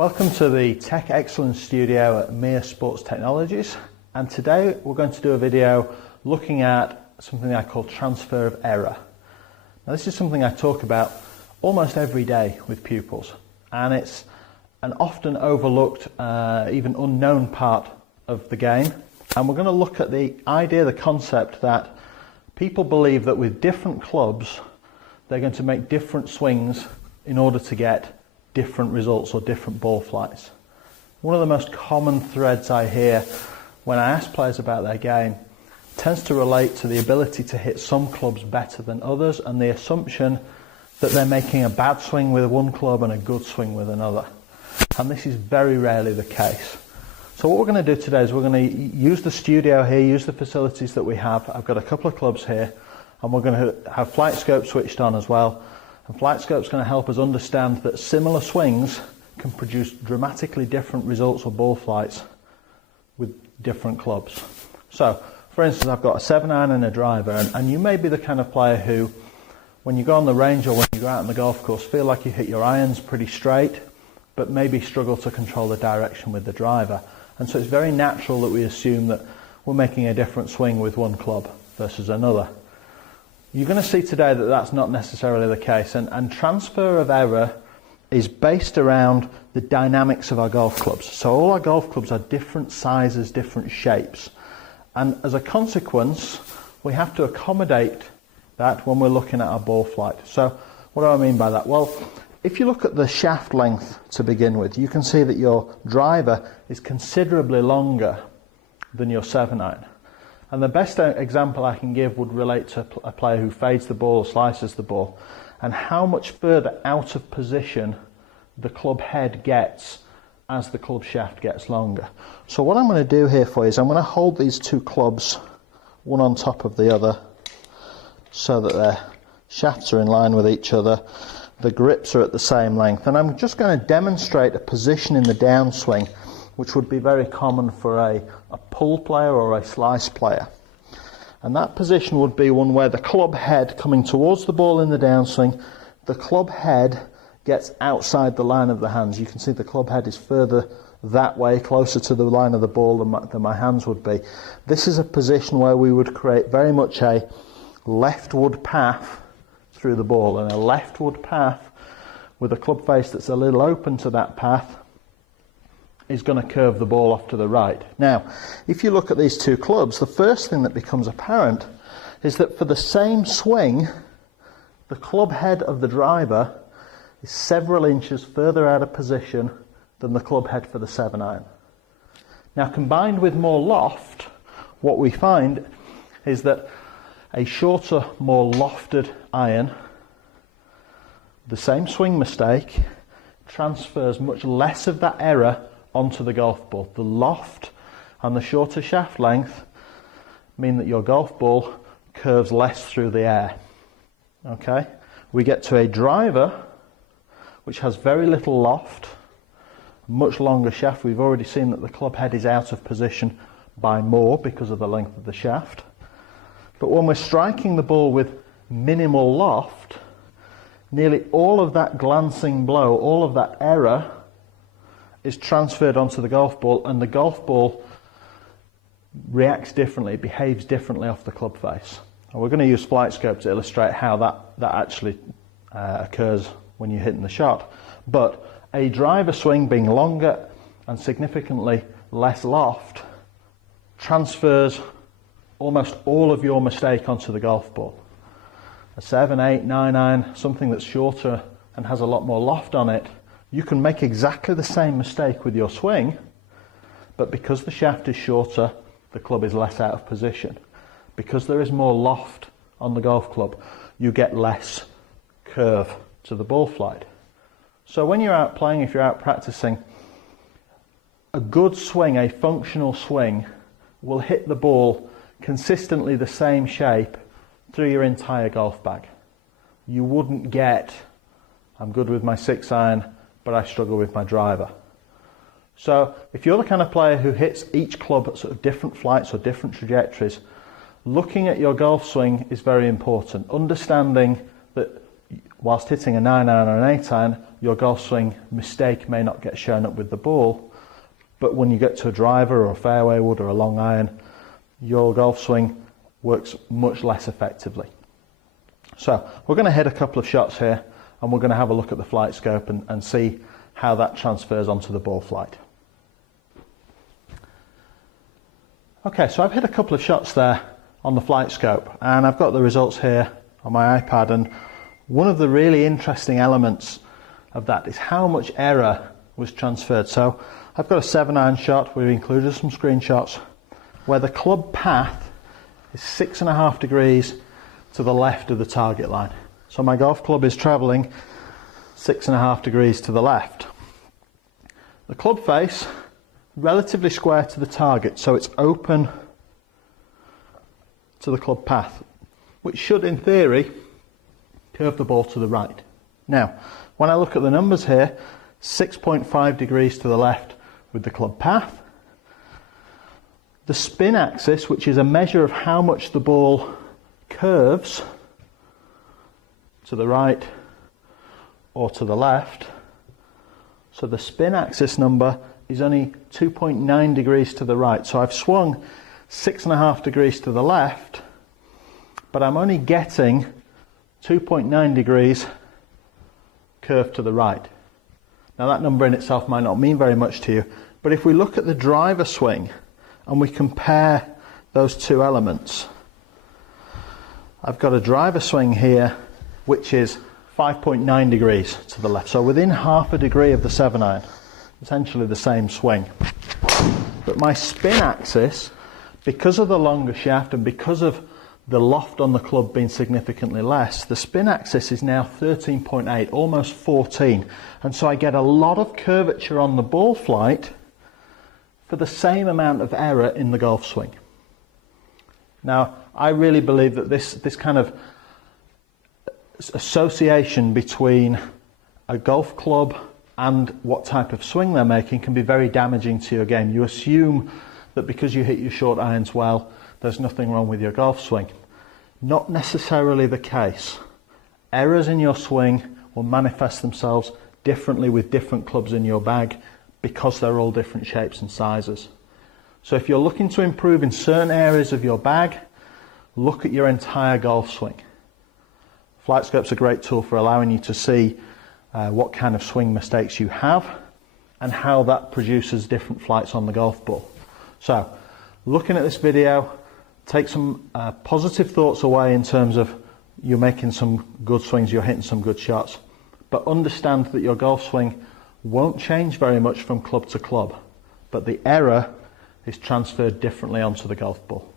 Welcome to the Tech Excellence Studio at Mia Sports Technologies, and today we're going to do a video looking at something I call transfer of error. Now this is something I talk about almost every day with pupils, and it's an often overlooked, even unknown part of the game. And we're going to look at the idea, the concept that people believe that with different clubs they're going to make different swings in order to get different results or different ball flights. One of the most common threads I hear when I ask players about their game tends to relate to the ability to hit some clubs better than others, and the assumption that they're making a bad swing with one club and a good swing with another. And this is very rarely the case. So what we're going to do today is we're going to use the studio here, use the facilities that we have. I've got a couple of clubs here, and we're going to have flight scope switched on as well. And flight scope's going to help us understand that similar swings can produce dramatically different results or ball flights with different clubs. So, for instance, I've got a 7-iron and a driver, and you may be the kind of player who, when you go on the range or when you go out on the golf course, feel like you hit your irons pretty straight, but maybe struggle to control the direction with the driver. And so it's very natural that we assume that we're making a different swing with one club versus another. You're going to see today that that's not necessarily the case, and transfer of error is based around the dynamics of our golf clubs. So all our golf clubs are different sizes, different shapes, and as a consequence we have to accommodate that when we're looking at our ball flight. So what do I mean by that? Well, if you look at the shaft length to begin with, you can see that your driver is considerably longer than your 7-iron. And the best example I can give would relate to a player who fades the ball or slices the ball, and how much further out of position the club head gets as the club shaft gets longer. So what I'm going to do here for you is I'm going to hold these two clubs one on top of the other so that their shafts are in line with each other, the grips are at the same length, and I'm just going to demonstrate a position in the downswing which would be very common for a pull player or a slice player. And that position would be one where the club head coming towards the ball in the downswing, the club head gets outside the line of the hands. You can see the club head is further that way, closer to the line of the ball than my hands would be. This is a position where we would create very much a leftward path through the ball, and a leftward path with a club face that's a little open to that path is going to curve the ball off to the right. Now, if you look at these two clubs, the first thing that becomes apparent is that for the same swing, the club head of the driver is several inches further out of position than the club head for the 7-iron. Now, combined with more loft, what we find is that a shorter, more lofted iron, the same swing mistake, transfers much less of that error onto the golf ball. The loft and the shorter shaft length mean that your golf ball curves less through the air. Okay? We get to a driver which has very little loft, much longer shaft. We've already seen that the club head is out of position by more because of the length of the shaft. But when we're striking the ball with minimal loft, nearly all of that glancing blow, all of that error is transferred onto the golf ball, and the golf ball reacts differently, behaves differently off the club face. And we're going to use flight scope to illustrate how that actually occurs when you're hitting the shot. But a driver swing being longer and significantly less loft transfers almost all of your mistake onto the golf ball. A 7, 8, 9-iron, something that's shorter and has a lot more loft on it, you can make exactly the same mistake with your swing, but because the shaft is shorter, the club is less out of position. Because there is more loft on the golf club, you get less curve to the ball flight. So when you're out playing, if you're out practicing, a good swing, a functional swing, will hit the ball consistently the same shape through your entire golf bag. You wouldn't get, I'm good with my 6-iron, but I struggle with my driver. So if you're the kind of player who hits each club at sort of different flights or different trajectories, looking at your golf swing is very important. Understanding that whilst hitting a 9-iron or an 8-iron, your golf swing mistake may not get shown up with the ball, but when you get to a driver or a fairway wood or a long iron, your golf swing works much less effectively. So we're going to hit a couple of shots here, and we're going to have a look at the flight scope and see how that transfers onto the ball flight. Okay, so I've hit a couple of shots there on the flight scope, and I've got the results here on my iPad, and one of the really interesting elements of that is how much error was transferred. So I've got a 7-iron shot. We've included some screenshots where the club path is 6.5 degrees to the left of the target line. So my golf club is travelling 6.5 degrees to the left. The club face, relatively square to the target, so it's open to the club path, which should, in theory, curve the ball to the right. Now, when I look at the numbers here, 6.5 degrees to the left with the club path. The spin axis, which is a measure of how much the ball curves to the right or to the left. So the spin axis number is only 2.9 degrees to the right. So I've swung 6.5 degrees to the left, but I'm only getting 2.9 degrees curve to the right. Now that number in itself might not mean very much to you, but if we look at the driver swing and we compare those two elements, I've got a driver swing here which is 5.9 degrees to the left, so within half a degree of the 7-iron, essentially the same swing. But my spin axis, because of the longer shaft and because of the loft on the club being significantly less, the spin axis is now 13.8, almost 14. And so I get a lot of curvature on the ball flight for the same amount of error in the golf swing. Now, I really believe that this kind of association between a golf club and what type of swing they're making can be very damaging to your game. You assume that because you hit your short irons well, there's nothing wrong with your golf swing. Not necessarily the case. Errors in your swing will manifest themselves differently with different clubs in your bag because they're all different shapes and sizes. So if you're looking to improve in certain areas of your bag, look at your entire golf swing. Flight Scope's a great tool for allowing you to see what kind of swing mistakes you have and how that produces different flights on the golf ball. So, looking at this video, take some positive thoughts away in terms of you're making some good swings, you're hitting some good shots, but understand that your golf swing won't change very much from club to club, but the error is transferred differently onto the golf ball.